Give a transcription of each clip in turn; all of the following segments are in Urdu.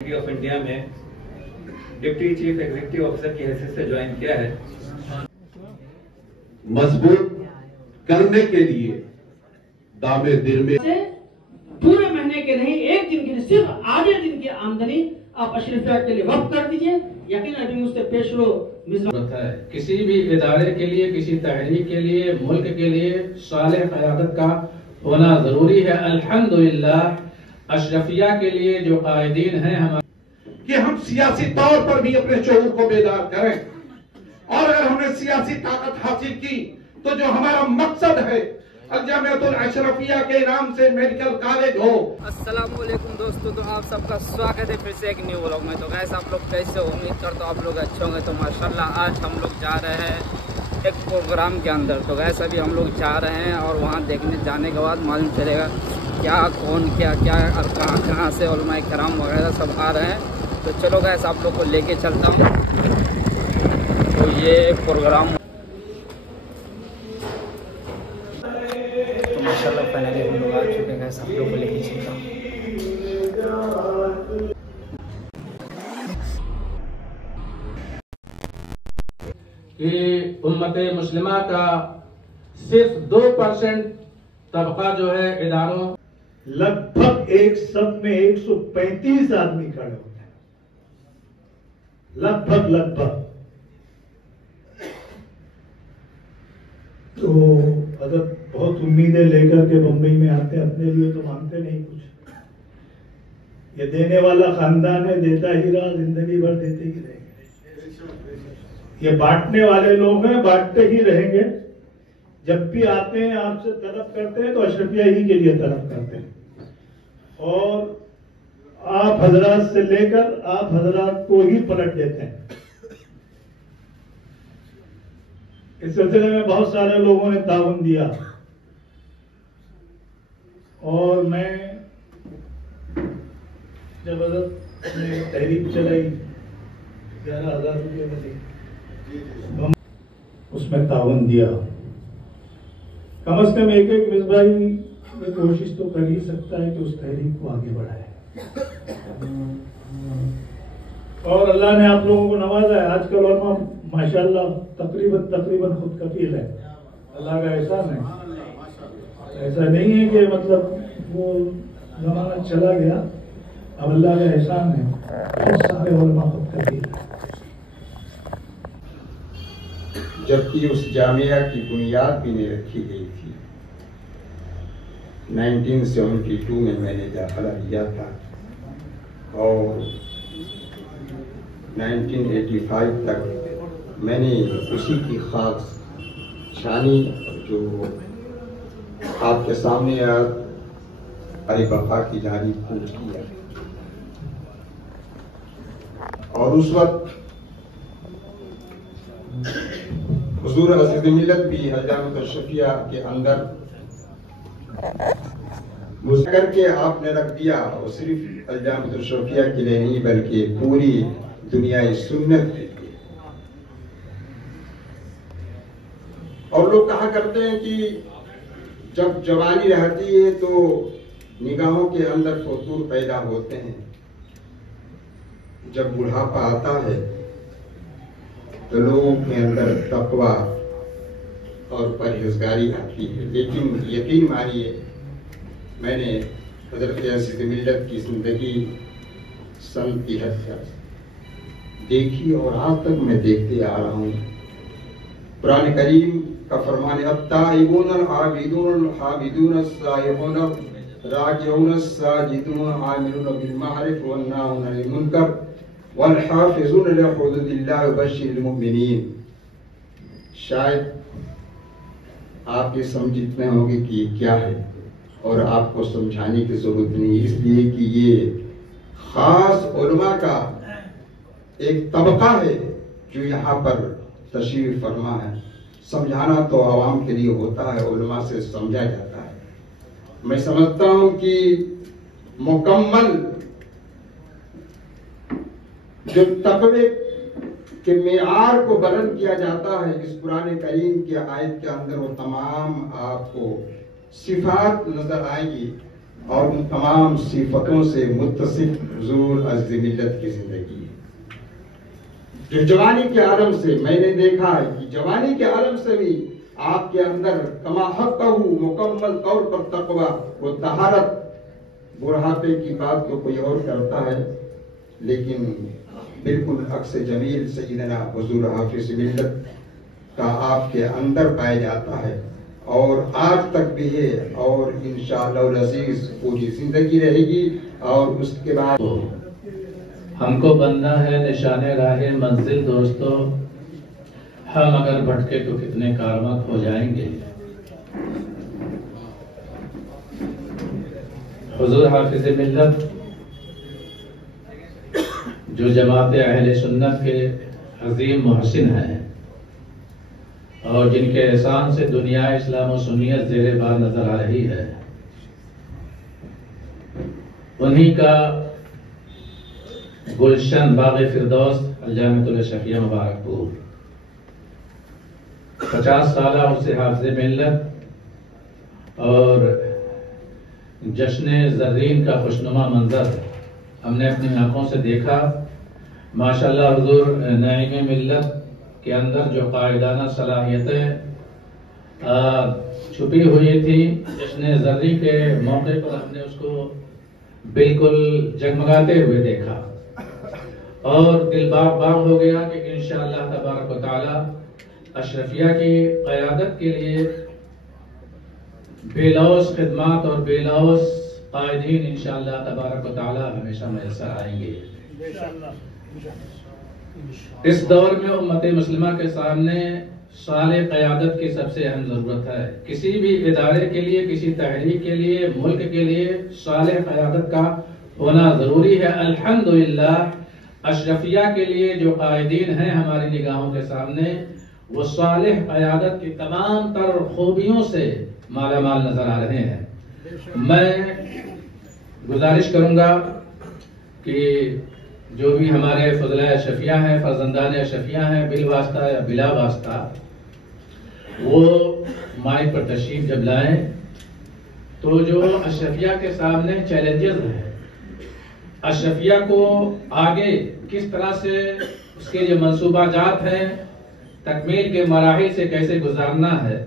آف انڈیا میں ڈپٹی چیف ایگزیکٹو آفیسر کی حیثیت سے جوائن کیا ہے۔ مضبوط کرنے کے لیے دامے دل میں پورے مہینے کے نہیں، ایک دن کی، صرف آدھے دن کی آمدنی آپ اشرفیہ کے لیے وقف کر دیجئے۔ یقیناً ابھی مجھ سے پیش رو کسی بھی ادارے کے لیے، کسی تحریک کے لیے، ملک کے لیے صالح قیادت کا ہونا ضروری ہے۔ الحمدللہ اشرفیہ کے لیے جو قائدین ہیں کہ ہم سیاسی طور پر بھی اپنے شعور کو بیدار کریں، اور اگر ہم نے سیاسی طاقت حاصل کی تو جو ہمارا مقصد ہے الجامعۃ الاشرفیہ کے نام سے میڈیکل کالج ہو۔ السلام علیکم دوستو، تو آپ سب کا سواگت ہے پھر سے ایک نیو ولاگ میں۔ تو گائس آپ لوگ کیسے ہو؟ امید کرتا ہوں آپ لوگ اچھے ہوں گے۔ تو ماشاءاللہ آج ہم لوگ جا رہے ہیں ایک پروگرام کے اندر۔ تو گائس ابھی ہم لوگ جا رہے ہیں اور وہاں جانے کے بعد معلوم چلے گا کیا کون کیا اور کہاں سے علماء کرام وغیرہ سب آ رہے ہیں۔ تو چلو گائس آپ لوگ کو لے کے چلتا ہوں۔ تو یہ پروگرام ماشاءاللہ فائنلی ہم لوگ آ چکے ہیں، سب لوگ کو لے کے چلتا ہوں۔ کہ امت مسلمہ کا صرف 2% طبقہ جو ہے اداروں لگ بھگ ایک صف میں 135 آدمی کھڑے ہوتے ہیں، لگ بھگ تو حضرت بہت امیدیں لے کر کے بمبئی میں آتے ہیں، اپنے لیے تو مانتے نہیں کچھ۔ یہ دینے والا خاندان ہے، دیتا ہی رہا، زندگی بھر دیتے ہی رہیں گے۔ یہ بانٹنے والے لوگ ہیں، بانٹتے ہی رہیں گے۔ جب بھی آتے ہیں آپ سے طلب کرتے ہیں تو اشرفیہ ہی کے لیے طلب کرتے ہیں، اور آپ حضرات سے لے کر آپ حضرات کو ہی پلٹ دیتے ہیں۔ اس سلسلے میں بہت سارے لوگوں نے تعاون دیا، اور میں جب حضرت نے تحریک چلائی 11,000 روپے میں دی، اس میں تعاون دیا۔ کم از کم ایک مصباحی میں کوشش تو کر ہی سکتا ہے کہ اس تحریک کو آگے بڑھائے، اور اللہ نے آپ لوگوں کو نوازا ہے۔ آج کل علماء ماشاءاللہ تقریباً خود کفیل ہے، اللہ کا احسان ہے۔ ایسا نہیں ہے کہ مطلب وہ زمانہ چلا گیا، اب اللہ کا احسان ہے، بہت سارے علماء خود کفیل ہیں۔ جبکہ اس جامعہ کی بنیاد بھی نہیں رکھی گئی تھی۔ 1972 میں نے داخلہ لیا تھا، اور 1985 تک میں نے اسی کی خاک شانی جو آپ کے سامنے علی بقا کی جانب کوچ کیا، اور اس وقت حضور عزیز ملت بھی الجامعۃ الاشرفیہ کے اندر کر کے آپ نے رکھ دیا، اور صرف الجامعۃ الاشرفیہ کے لیے نہیں بلکہ پوری دنیا سنت کے لیے۔ اور لوگ کہا کرتے ہیں کہ جب جوانی رہتی ہے تو نگاہوں کے اندر فتور پیدا ہوتے ہیں، جب بڑھاپا آتا ہے تو لوگوں کے اندر تقویٰ اور پرہیزگاری آتی ہے۔ لیکن یقین مانیے، میں نے حضرت عزیز ملت کی زندگی سن 73 دیکھی، اور آج تک میں دیکھتے آ رہا ہوں۔ قرآن کریم کا فرمان ہے، التائبون العابدون الحامدون السائحون الراجعون الساجدون العاملون بالمعروف والناہون عن المنکر والحافظون لحدود اللہ وبشر المؤمنین۔ شاید آپ یہ سمجھتے ہوں گے کہ یہ کیا ہے، اور آپ کو سمجھانے کی ضرورت نہیں، اس لیے کہ یہ خاص علماء کا ایک طبقہ ہے جو یہاں پر تشریف فرما ہے۔ سمجھانا تو عوام کے لیے ہوتا ہے، علماء سے سمجھا جاتا ہے۔ میں سمجھتا ہوں کہ مکمل جو تقوی کے معیار کو بلند کیا جاتا ہے اس قرآن کریم کی آیت کے اندر، وہ تمام آپ کو صفات نظر آئیں گی، اور ان تمام صفتوں سے متصف حضور عزیز ملت کی زندگی ہے، جو جوانی کے عالم سے میں نے دیکھا ہے کہ جوانی کے عالم سے بھی آپ کے اندر کما حقہ مکمل طور پر تقوی و طہارت، بڑھاپے کی بات تو کوئی اور کرتا ہے، لیکن بالکل عکس جمیل سیدنا حضور حافظ ملت کا آپ کے اندر پایا جاتا ہے، اور آج تک بھی ہے، اور انشاءاللہ العزیز پوری زندگی رہے گی۔ اور اس کے بعد ہم کو بننا ہے نشان راہ منزل دوستو، ہم اگر بھٹکے تو کتنے کارمک ہو جائیں گے۔ حضور حافظ ملت جو جماعت اہل سنت کے عظیم محسن ہیں اور جن کے احسان سے دنیا اسلام و سنیت زیر بار نظر آ رہی ہے، انہی کا گلشن باغ فردوس الجامعۃ الاشرفیہ مبارک پور 50 سالہ عرص حافظ ملت اور جشن زرین کا خوشنما منظر ہم نے اپنی آنکھوں سے دیکھا۔ ماشاءاللہ حضور نعیم ملت کے اندر جو قائدانہ صلاحیتیں چھپی ہوئی تھی، جشن زرین کے موقع پر ہم نے اس کو بالکل جگمگاتے ہوئے دیکھا اور دل باغ باغ ہو گیا کہ انشاءاللہ تبارک و تعالی اشرفیہ کی قیادت کے لیے بے لوث خدمات اور بے لوث قائدین انشاءاللہ تبارک و تعالی ہمیشہ میسر آئیں گے۔ اس دور میں امت مسلمہ کے سامنے صالح قیادت کی سب سے اہم ضرورت ہے۔ کسی بھی ادارے کے لیے، کسی تحریک کے لیے، ملک کے لیے صالح قیادت کا ہونا ضروری ہے۔ الحمدللہ اشرفیہ کے لیے جو قائدین ہیں ہماری نگاہوں کے سامنے، وہ صالح قیادت کی تمام تر خوبیوں سے مالا مال نظر آ رہے ہیں۔ میں گزارش کروں گا کہ جو بھی ہمارے فضلۂ اشرفیہ ہیں، فرزندان اشرفیہ ہیں، بالواسطہ یا بلا واسطہ، وہ مائک پر تشریف جب لائیں تو جو اشرفیہ کے سامنے چیلنجز ہیں، اشرفیہ کو آگے کس طرح سے اس کے جو منصوبہ جات ہیں، تکمیل کے مراحل سے کیسے گزارنا ہے،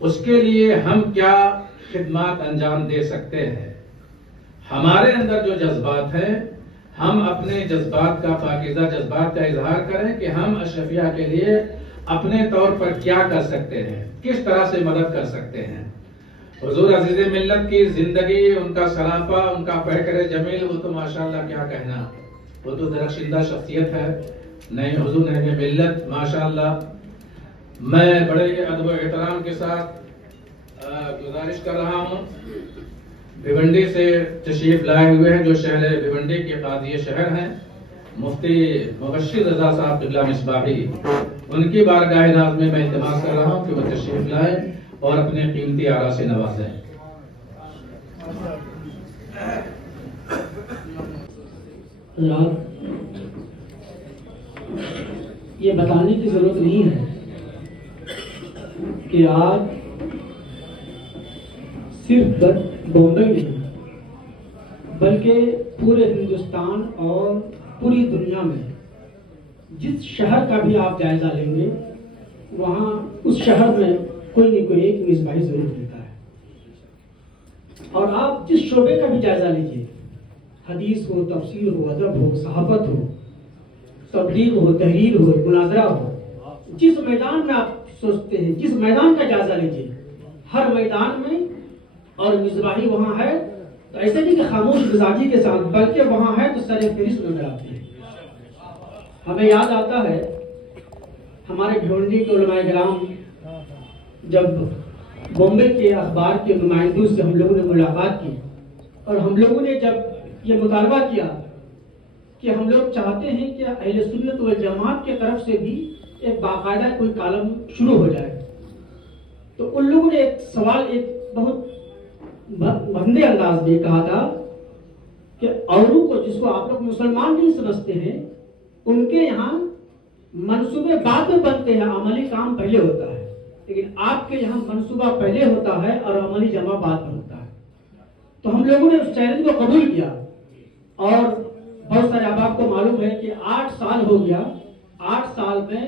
اس کے لیے ہم کیا خدمات انجام دے سکتے ہیں۔ ہمارے اندر جو جذبات ہیں، ہم اپنے جذبات کا، پاکیزہ جذبات کا اظہار کریں کہ ہم اشرفیہ کے لیے اپنے طور پر کیا کر سکتے ہیں، کس طرح سے مدد کر سکتے ہیں۔ حضور عزیز ملت کی زندگی، ان کا سراپا، ان کا پیکر جمیل، وہ تو ماشاءاللہ کیا کہنا، وہ تو درخشندہ شخصیت ہے۔ نہیں حضور نعیم ملت ماشاءاللہ، میں بڑے ادب و احترام کے ساتھ گزارش کر رہا ہوں، بھیونڈی سے تشریف لائے ہوئے ہیں، جو شہر بھیونڈی کے قاضی شہر ہیں، مفتی مبشر رضا صاحب قبلہ مصباحی، ان کی بارگاہ ناز میں التماس کر رہا ہوں کہ وہ تشریف لائیں اور اپنے قیمتی آرا سے نوازیں۔ یہ بتانے کی ضرورت نہیں ہے کہ آج صرف بمبئی میں بلکہ پورے ہندوستان اور پوری دنیا میں جس شہر کا بھی آپ جائزہ لیں گے، وہاں اس شہر میں کوئی نہ کوئی ایک مصباحی ضرور ملتا ہے۔ اور آپ جس شعبے کا بھی جائزہ لیجیے، حدیث ہو، تفسیر ہو، ادب ہو، صحافت ہو، تبلیغ ہو، تحریر ہو، مناظرہ ہو، جس میدان میں آپ سوچتے ہیں، جس میدان کا جائزہ لیجیے، ہر میدان میں اور مصباحی وہاں ہے، تو ایسے نہیں کہ خاموش مزاجی کے ساتھ، بلکہ وہاں ہے تو سر فہرست نظر آتی ہے۔ ہمیں یاد آتا ہے ہمارے بھیونڈی کے علماء کرام جب بمبئی کے اخبار کے نمائندوں سے ہم لوگوں نے ملاقات کی، اور ہم لوگوں نے جب یہ مطالبہ کیا کہ ہم لوگ چاہتے ہیں کہ اہل سنت والجماعت کی طرف سے بھی ایک باقاعدہ کوئی کالم شروع ہو جائے، تو ان لوگوں نے ایک سوال ایک بہت بندے انداز میں کہا تھا کہ اوروں کو، جس کو آپ لوگ مسلمان نہیں سمجھتے ہیں، ان کے یہاں منصوبے بعد میں بنتے ہیں، عملی کام پہلے ہوتا ہے، لیکن آپ کے یہاں منصوبہ پہلے ہوتا ہے اور عملی جمع بعد میں ہوتا ہے۔ تو ہم لوگوں نے اس چیلنج کو قبول کیا اور بہت سارے احباب کو معلوم ہے کہ 8 سال ہو گیا، 8 سال میں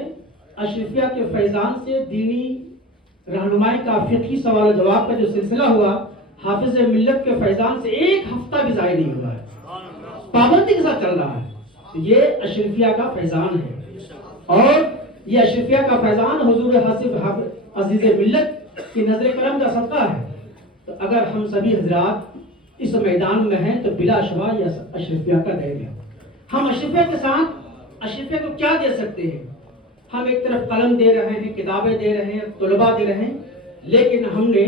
اشرفیہ کے فیضان سے دینی رہنمائی کا فقہی سوال و جواب کا جو سلسلہ ہوا، حافظ ملت کے فیضان سے 1 ہفتہ بھی ضائع نہیں ہوا ہے، پابندی کے ساتھ چل رہا ہے۔ یہ اشرفیہ کا فیضان ہے، اور یہ اشرفیہ کا فیضان حضور حافظ عزیز ملت کی نظر کرم کا صدقہ ہے۔ تو اگر ہم سبھی حضرات اس میدان میں ہیں تو بلا شبہ یہ اشرفیہ کا دین ہے۔ ہم اشرفیہ کے ساتھ اشرفیہ کو کیا دے سکتے ہیں؟ ہم ایک طرف قلم دے رہے ہیں، کتابیں دے رہے ہیں، طلباء دے رہے ہیں، لیکن ہم نے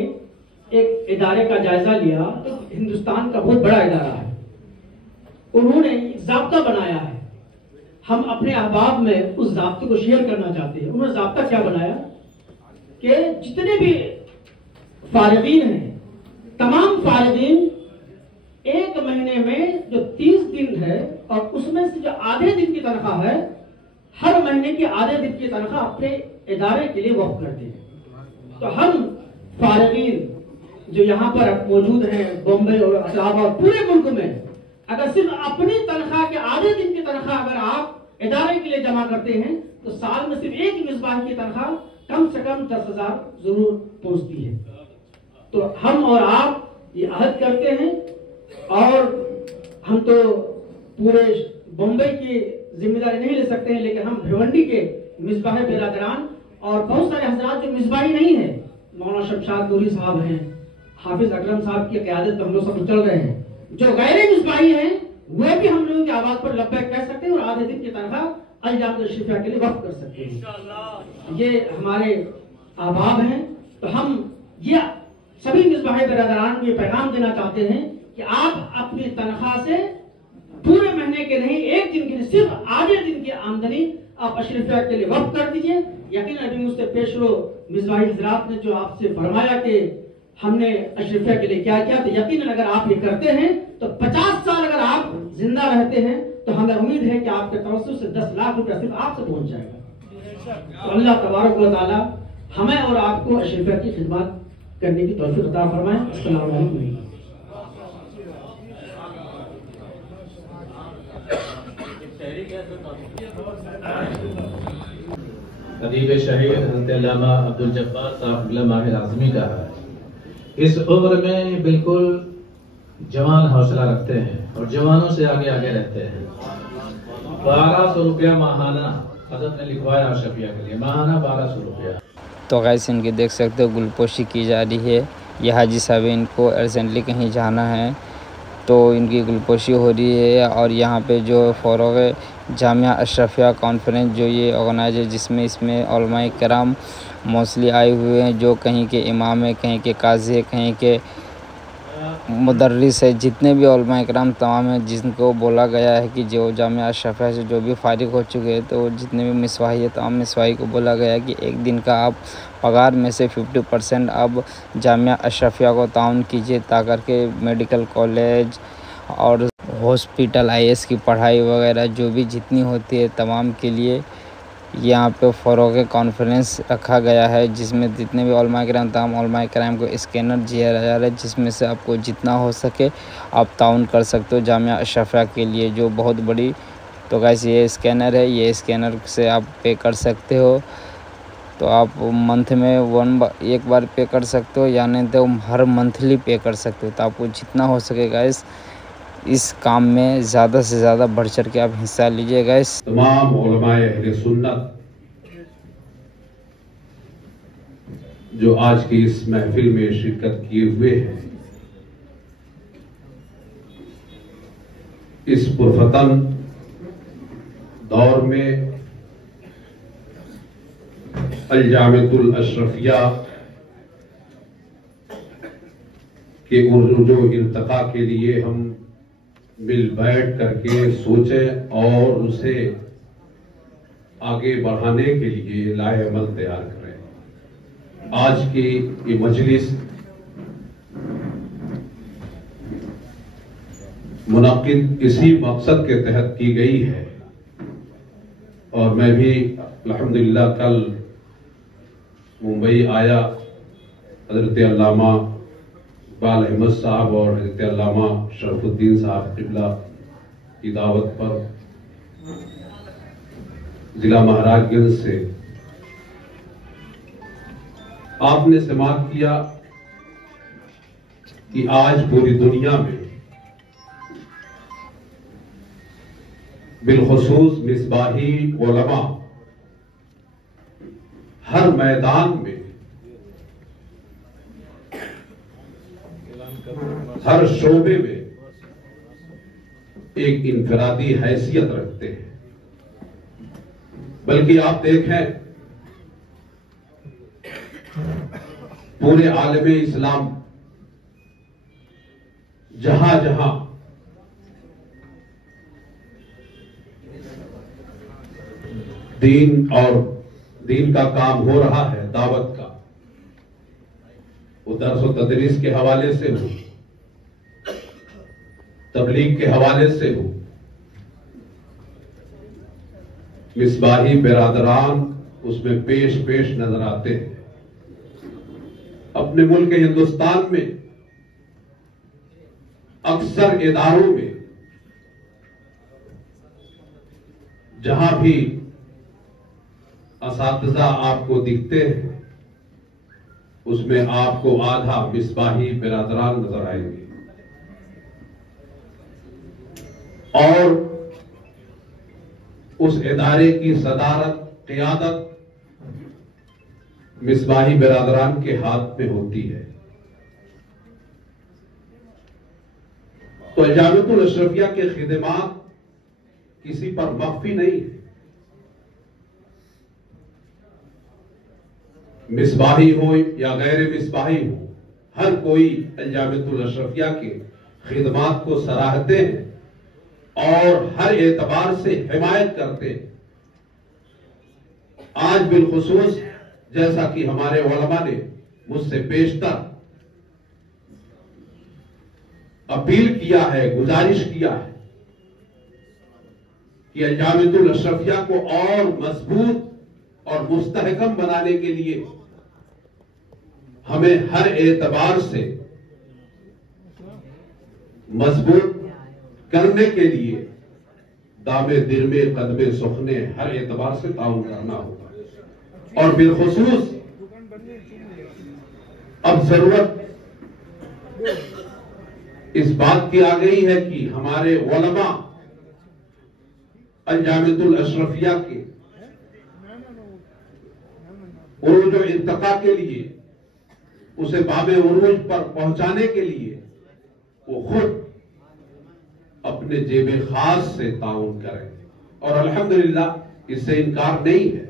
ایک ادارے کا جائزہ لیا، ہندوستان کا بہت بڑا ادارہ ہے، انہوں نے ایک ضابطہ بنایا ہے، ہم اپنے احباب میں اس ضابطے کو شیئر کرنا چاہتے ہیں۔ انہوں نے ضابطہ کیا بنایا کہ جتنے بھی فارغین ہیں، تمام فارغین 1 مہینے میں جو 30 دن ہے اور اس میں سے جو آدھے دن کی تنخواہ ہے، ہر مہینے کی آدھے دن کی تنخواہ اپنے ادارے کے لیے وقف کرتے ہیں۔ تو ہم فارغین جو یہاں پر موجود ہیں بمبئی اور علاوہ اور پورے ملک میں، اگر صرف اپنی تنخواہ کے آدھے دن کی تنخواہ اگر آپ ادارے کے لیے جمع کرتے ہیں تو سال میں صرف ایک مصباح کی تنخواہ کم سے کم 10,000 ضرور پہنچتی ہے۔ تو ہم اور آپ یہ عہد کرتے ہیں، اور ہم تو پورے بمبئی کی ذمہ داری نہیں لے سکتے ہیں، لیکن ہم بھیونڈی کے مصباح برادران اور بہت سارے حضرات جو مصباحی نہیں ہیں، مولانا شمشاد نوری صاحب ہیں، حافظ اکرم صاحب کی قیادت میں ہم لوگ سب چل رہے ہیں، جو غیر مصباحی ہیں وہ بھی ہم لوگوں کی آواز پر لبیک کہہ سکتے ہیں اور آدھے دن کی تنخواہ الجام الشفیہ کے لیے وقف کر سکتے ہیں۔ یہ ہمارے احباب ہیں۔ تو ہم یہ سبھی مصباح برادران کو یہ پیغام دینا چاہتے ہیں کہ آپ اپنی تنخواہ سے پورے مہینے کے نہیں، 1 دن کے، صرف آدھے دن کی آمدنی آپ اشرفیہ کے لیے وقف کر دیجئے۔ یقیناً ابھی مجھ سے پیش رو مصباحی حضرات نے جو آپ سے فرمایا کہ ہم نے اشرفیہ کے لیے کیا کیا، تو یقیناً اگر آپ یہ کرتے ہیں تو 50 سال اگر آپ زندہ رہتے ہیں تو ہمیں امید ہے کہ آپ کے توسط سے 10 لاکھ روپیہ صرف آپ سے پہنچ جائے گا۔ تو اللہ تبارک و تعالی ہمیں اور آپ کو اشرفیہ کی خدمات کرنے کی توفیق عطا فرمائے۔ السلام علیکم۔ خطیب شہید حضرت علامہ عبدالجبار صاحب قبلہ ماہ اعظمی کا ہے، اس عمر میں بالکل جوان حوصلہ رکھتے ہیں اور جوانوں سے آگے آگے رہتے ہیں۔ 1200 روپیہ ماہانہ حضرت نے لکھوایا اشرفیہ کے لیے، ماہانہ 1200 روپیہ۔ تو غیس ان کی دیکھ سکتے ہو گلپوشی کی جا رہی ہے۔ یہ حاجی صاحب ان کو ارجنٹلی کہیں جانا ہے تو ان کی گلپوشی ہو رہی ہے، اور یہاں پہ جو فروغ جامعہ اشرفیہ کانفرنس جو یہ آرگنائز ہے، جس میں اس میں علماء کرام موصلی آئے ہوئے ہیں، جو کہیں کے امام ہے، کہیں کے قاضی ہے، کہیں کے مدرس ہے، جتنے بھی علماء کرام تمام ہیں، جن کو بولا گیا ہے کہ جو جامعہ اشرفیہ سے جو بھی فارغ ہو چکے ہیں، تو جتنے بھی مصباحی ہے تمام مصباحی کو بولا گیا ہے کہ 1 دن کا آپ پگار میں سے 50% اب جامعہ اشرفیہ کو تعاون کیجیے، تاکہ کہ میڈیکل کالج اور ہاسپٹل IAS کی پڑھائی وغیرہ جو بھی جتنی ہوتی ہے تمام کے لیے یہاں پہ فروغ کانفرنس رکھا گیا ہے، جس میں جتنے بھی علماء کرام تمام علماء کرام کو اسکینر دیا جا رہا ہے، جس میں سے آپ کو جتنا ہو سکے آپ تعاون کر سکتے ہو جامعہ اشرفیہ کے لیے، جو بہت بڑی۔ تو گائس یہ اسکینر ہے، یہ اسکینر سے آپ پے کر سکتے ہو، تو آپ منتھ میں 1 بار پے کر سکتے ہو، یعنی تو ہر منتھلی پے کر سکتے ہو۔ تو آپ کو جتنا ہو سکے گائس اس کام میں زیادہ سے زیادہ بڑھ چڑھ کے آپ حصہ لیجئے گائس۔ تمام علماء اہل سنت جو آج کی اس محفل میں شرکت کیے ہوئے ہیں، اس پرفتن دور میں الجامعۃ الاشرفیہ کے عروج و ارتقاء کے لیے ہم مل بیٹھ کر کے سوچیں اور اسے آگے بڑھانے کے لیے لائحہ عمل تیار کریں۔ آج کی یہ مجلس منعقد اسی مقصد کے تحت کی گئی ہے، اور میں بھی الحمدللہ کل ممبئی آیا، حضرت علامہ اقبال احمد صاحب اور حضرت علامہ شرف الدین صاحب قبلہ کی دعوت پر ضلع مہاراج گنج سے آپ نے سماعت کیا کہ آج پوری دنیا میں بالخصوص مصباحی علماء ہر میدان میں، ہر شعبے میں ایک انفرادی حیثیت رکھتے ہیں۔ بلکہ آپ دیکھیں پورے عالم اسلام جہاں جہاں دین کا کام ہو رہا ہے، دعوت کا، وہ درس و تدریس کے حوالے سے ہو، تبلیغ کے حوالے سے ہو، مصباحی برادران اس میں پیش نظر آتے ہیں۔ اپنے ملک ہندوستان میں اکثر اداروں میں جہاں بھی اساتذہ آپ کو دکھتے ہیں اس میں آپ کو آدھا مصباحی برادران نظر آئیں گے، اور اس ادارے کی صدارت، قیادت مصباحی برادران کے ہاتھ میں ہوتی ہے۔ تو الجامعۃ الاشرفیہ کے خدمات کسی پر مخفی نہیں ہے۔ مصباحی ہو یا غیر مصباحی ہو، ہر کوئی الجامعۃ الاشرفیہ کے خدمات کو سراہتے ہیں اور ہر اعتبار سے حمایت کرتے ہیں۔ آج بالخصوص جیسا کہ ہمارے علماء نے مجھ سے بیشتر اپیل کیا ہے، گزارش کیا ہے کہ الجامعۃ الاشرفیہ کو اور مضبوط اور مستحکم بنانے کے لیے ہمیں ہر اعتبار سے مضبوط کرنے کے لیے دامے درمے قدمے سخنے ہر اعتبار سے تعاون کرنا ہوگا۔ اور بالخصوص اب ضرورت اس بات کی آ گئی ہے کہ ہمارے علماء الجامعۃ الاشرفیہ کے عروج و ارتقاء کے لیے، اسے باب عروج پر پہنچانے کے لیے وہ خود اپنے جیب خاص سے تعاون کریں، اور الحمدللہ اس سے انکار نہیں ہے۔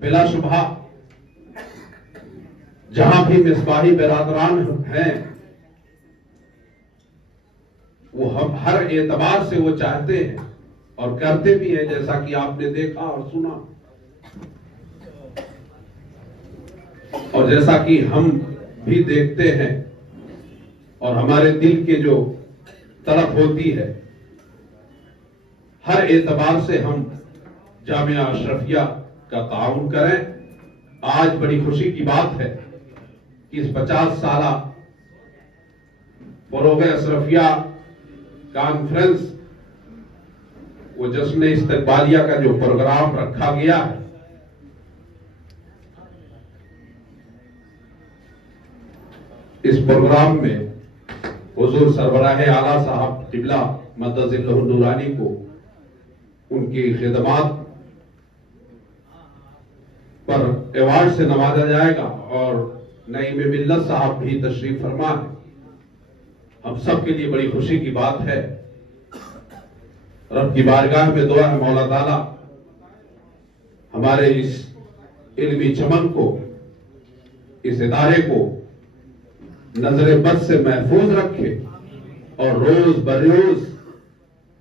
بلا شبہ جہاں بھی مصباحی برادران ہیں وہ ہم ہر اعتبار سے وہ چاہتے ہیں اور کرتے بھی ہیں، جیسا کہ آپ نے دیکھا اور سنا، اور جیسا کہ ہم بھی دیکھتے ہیں اور ہمارے دل کے جو طرف ہوتی ہے، ہر اعتبار سے ہم جامعہ اشرفیہ کا تعاون کریں۔ آج بڑی خوشی کی بات ہے کہ اس 50 سالہ فروغ اشرفیہ کانفرنس، وہ جشن استقبالیہ کا جو پروگرام رکھا گیا ہے، اس پروگرام میں حضور سربراہ اعلیٰ صاحب قبلہ مدد اللہ النورانی کو ان کی خدمات پر ایوارڈ سے نوازا جائے گا، اور نعیم ملت صاحب بھی تشریف فرما ہے۔ ہم سب کے لیے بڑی خوشی کی بات ہے۔ رب کی بارگاہ میں دعا ہے مولا تعالیٰ ہمارے اس علمی چمن کو، اس ادارے کو نظر بد سے محفوظ رکھے اور روز بروز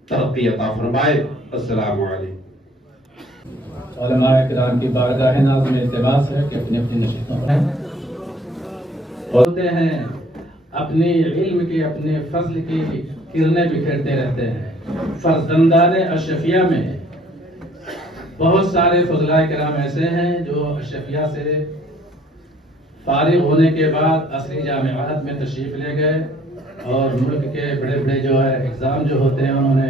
ترقی عطا فرمائے۔ السلام علیکم۔ علماء کرام کی بارگاہ ناز میں التماس ہے کہ اپنی اپنی نشستوں پر ہوتے ہیں، اپنی علم کی، اپنے فضل کی کرنیں بکھیرتے رہتے ہیں۔ فرزندان اشرفیہ میں بہت سارے فضلاء کرام ایسے ہیں جو اشرفیہ سے فارغ ہونے کے بعد عصری جامعات میں تشریف لے گئے اور ملک کے بڑے بڑے جو ہے ایگزام جو ہوتے ہیں انہوں نے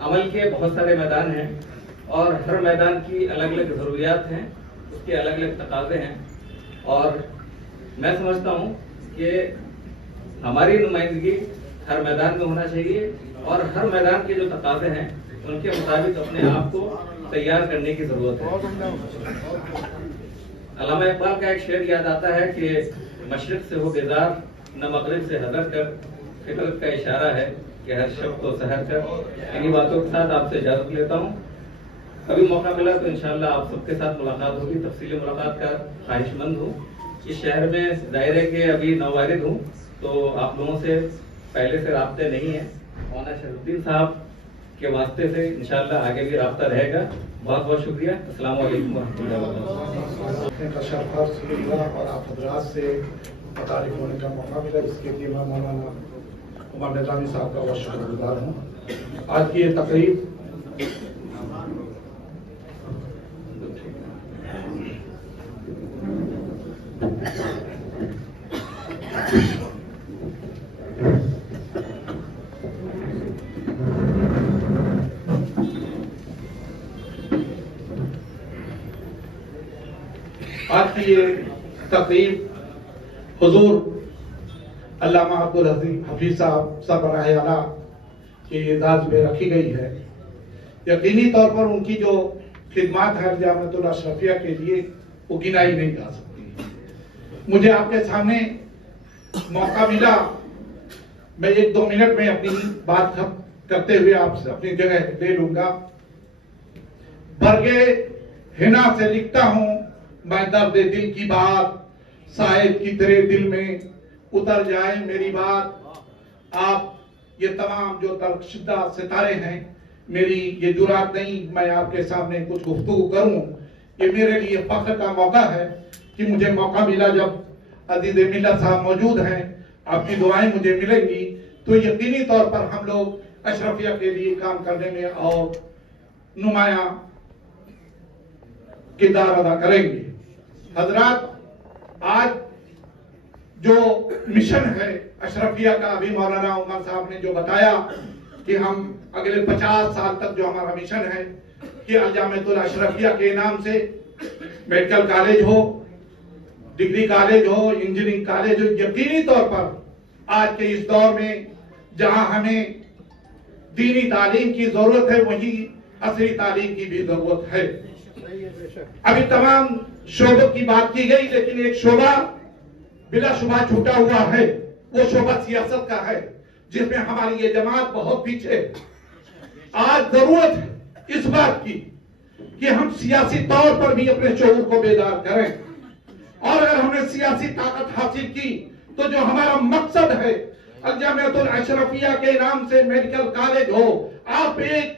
عمل کے بہت سارے میدان ہیں اور ہر میدان کی الگ الگ ضروریات ہیں، اس کے الگ الگ تقاضے ہیں، اور میں سمجھتا ہوں کہ ہماری نمائندگی ہر میدان میں ہونا چاہیے اور ہر میدان کے جو تقاضے ہیں ان کے مطابق اپنے آپ کو تیار کرنے کی ضرورت ہے۔ علامہ اقبال کا ایک شعر یاد آتا ہے کہ مشرق سے ہو بیدار نہ مغرب سے حذر کر، فطرت کا اشارہ ہے کہ ہر شب کو سحر کر۔ انہی باتوں کے ساتھ آپ سے اجازت لیتا ہوں، کبھی موقع ملا تو انشاءاللہ آپ سب کے ساتھ ملاقات ہوگی، تفصیلی ملاقات کا خواہش مند ہوں۔ اس شہر میں ظاہر ہے کہ ابھی نووارد ہوں تو آپ لوگوں سے پہلے سے رابطے نہیں ہیں، مولانا شرف الدین صاحب کے واسطے سے انشاءاللہ آگے بھی رابطہ رہے گا۔ بہت بہت شکریہ، السلام علیکم ورحمۃ اللہ وبرکاتہ۔ اور آپ حضرات سے متعارف ہونے کا موقع ملا، اس کے لیے میں مولانا عمر نظامی صاحب کا بہت شکر گزار ہوں۔ آج کی یہ تقریب حضور علامہ عبدالحفیظ صاحب سربراہ اعلیٰ کی اعزاز میں رکھی گئی ہے۔ یقینی طور پر ان کی جو خدمات ہے جامعۃ الاشرفیہ کے لیے وہ گنائی نہیں جا سکتی۔ مجھے آپ کے سامنے موقع ملا، میں 1-2 منٹ میں اپنی بات ختم کرتے ہوئے آپ سے اپنی جگہ لے لوں گا۔ برگے حنا سے لکھتا ہوں میں درد دل کی بات، شاید کی تیرے دل میں اتر جائے میری بات۔ آپ یہ تمام جو ترکشدہ ستارے ہیں، میری یہ جرات نہیں میں آپ کے سامنے کچھ گفتگو کروں، یہ میرے لیے فخر کا موقع ہے کہ مجھے موقع ملا جب عزیز ملت صاحب موجود ہیں، آپ کی دعائیں مجھے ملیں گی تو یقینی طور پر ہم لوگ اشرفیہ کے لیے کام کرنے میں اور نمایاں کردار ادا کریں گے۔ حضرات، آج جو مشن ہے اشرفیہ کا، ابھی مولانا عمر صاحب نے جو بتایا کہ ہم اگلے 50 سال تک جو ہمارا مشن ہے کہ الجامعۃ الاشرفیہ کے نام سے میڈیکل کالج ہو، ڈگری کالج ہو، انجینئرنگ کالج ہو، یقینی طور پر آج کے اس دور میں جہاں ہمیں دینی تعلیم کی ضرورت ہے وہیں عصری تعلیم کی بھی ضرورت ہے۔ ابھی تمام شعبوں کی بات کی گئی، لیکن ایک شعبہ بلا شبہ چھوٹا ہوا ہے، وہ شعبہ سیاست کا ہے، جس میں ہماری یہ جماعت بہت پیچھے۔ آج ضرورت ہے اس بات کی کہ ہم سیاسی طور پر بھی اپنے شعور کو بیدار کریں، اور اگر ہم نے سیاسی طاقت حاصل کی تو جو ہمارا مقصد ہے الجامعۃ الاشرفیہ کے نام سے میڈیکل کالج ہو، آپ ایک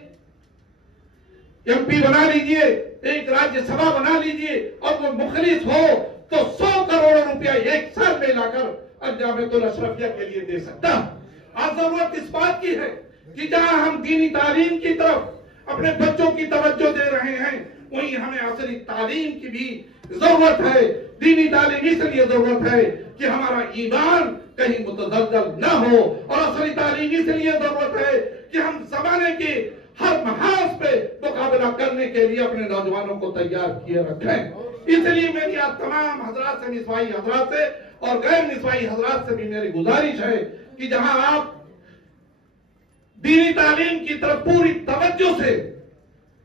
ایم پی بنا لیجئے، ایک راجیہ سبھا بنا لیجئے، اور وہ مخلص ہو تو 100 کروڑ روپیہ ایک سال میں لا کر الجامعۃ الاشرفیہ کے لیے دے سکتا۔ آج ضرورت اس بات کی ہے کہ جہاں ہم دینی تعلیم کی طرف اپنے بچوں کی توجہ دے رہے ہیں، وہیں ہمیں عصری تعلیم کی بھی ضرورت ہے۔ دینی تعلیم اس لیے ضرورت ہے کہ ہمارا ایمان کہیں متزلزل نہ ہو، اور عصری تعلیم اس لیے ضرورت ہے کہ ہم زمانے کے ہر محاذ پہ مقابلہ کرنے کے لیے اپنے نوجوانوں کو تیار کیے رکھیں۔ اس لیے میری آپ تمام حضرات سے، نسوائی حضرات سے اور غیر نسوائی حضرات سے بھی میری گزارش ہے کہ جہاں آپ دینی تعلیم کی طرف پوری توجہ سے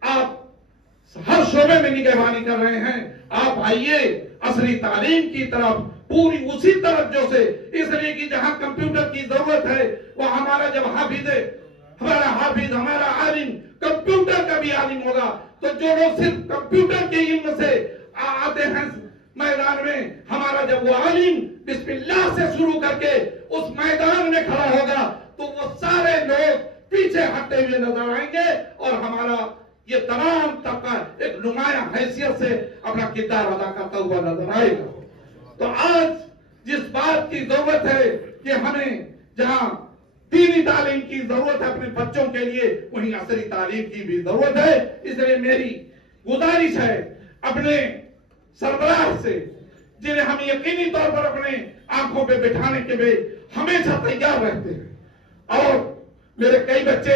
آپ ہر شعبے میں نگہبانی کر رہے ہیں، آپ آئیے عصری تعلیم کی طرف پوری اسی توجہ سے، اس لیے کہ جہاں کمپیوٹر کی ضرورت ہے وہ ہمارا جب حافظ ہے، ہمارا عالم کمپیوٹر کا بھی عالم ہوگا، تو جو لوگ صرف کمپیوٹر کے علم سے آتے ہیں میدان میں، ہمارا جب وہ عالم بسم اللہ سے شروع کر کے اس میدان میں کھڑا ہوگا تو وہ سارے لوگ پیچھے ہٹتے ہوئے نظر آئیں گے، اور ہمارا یہ تمام طبقہ ایک نمایاں حیثیت سے اپنا کردار ادا کرتا ہوا نظر آئے گا۔ تو آج جس بات کی ضرورت ہے کہ ہمیں جہاں دینی تعلیم کی ضرورت ہے اپنے بچوں کے لیے، وہیں عصری تعلیم کی بھی ضرورت ہے۔ اس لیے میری گزارش ہے اپنے سربراہ سے، جنہیں ہم یقینی طور پر اپنے آنکھوں پہ بٹھانے کے لیے ہمیشہ تیار رہتے ہیں، اور میرے کئی بچے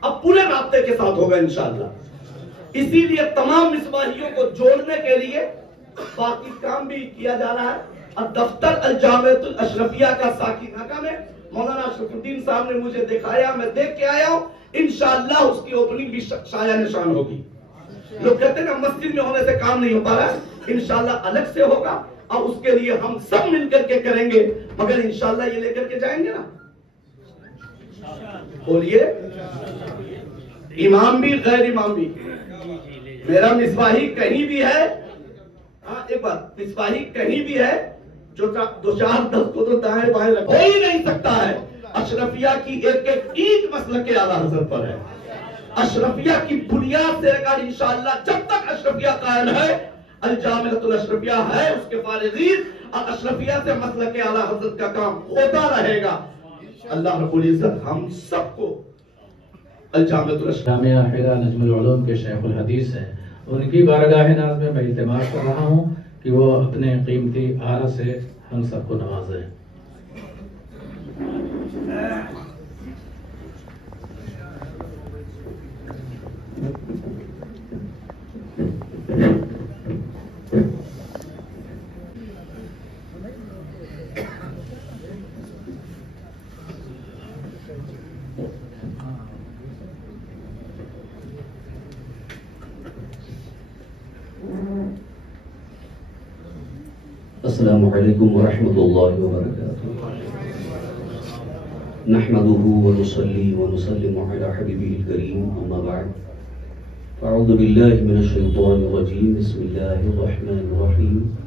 اب پورے رابطے کے ساتھ ہوگا انشاءاللہ. اسی لیے تمام مصباحیوں کو جوڑنے کے لیے باقی کام بھی کیا جا رہا ہے. دفتر الجامعۃ الاشرفیہ کا ساکینہ میں مولانا اشرف الدین صاحب نے مجھے دکھایا, میں دیکھ کے آیا ہوں. انشاءاللہ اس کی اوپننگ بھی شایع نشان ہوگی. لوگ کہتے ہیں نا مسجد میں ہونے سے کام نہیں ہو پا رہا, انشاءاللہ الگ سے ہوگا اور اس کے لیے ہم سب مل کر کے کریں گے, مگر انشاءاللہ یہ لے کر کے جائیں گے نا. بولیے امام بھی غیر امام بھی. میرا مصباحی کہیں بھی ہے, ہاں ایک بات, مصباحی کہیں بھی ہے جو 2-4-10 کو تو دائیں بائیں رکھ ہو ہی نہیں سکتا ہے. اشرفیہ کی ایک ایک اینٹ مسلک اعلیٰ حضرت پر ہے. اشرفیہ کی بنیاد سے اگر انشاءاللہ جب تک اشرفیہ قائم ہے, الجامعۃ الاشرفیہ ہے, اس کے فارغین اور اشرفیہ سے مسلک اعلیٰ حضرت کا کام ہوتا رہے گا. اللہ رب العزت ہم سب کو الجامعۃ الاشرفیہ جامعہ حرا نجم العلوم کے شیخ الحدیث ہیں, ان کی بارگاہ ناز میں التماس کر رہا ہوں کہ وہ اپنے قیمتی آرا سے ہم سب کو نوازیں. السلام علیکم ورحمۃ اللہ وبرکاتہ. نحمده ونصلي ونسلم على حبیبه الکریم, اما بعد فاعوذ باللہ من الشیطان الرجیم. بسم اللہ الرحمن الرحیم.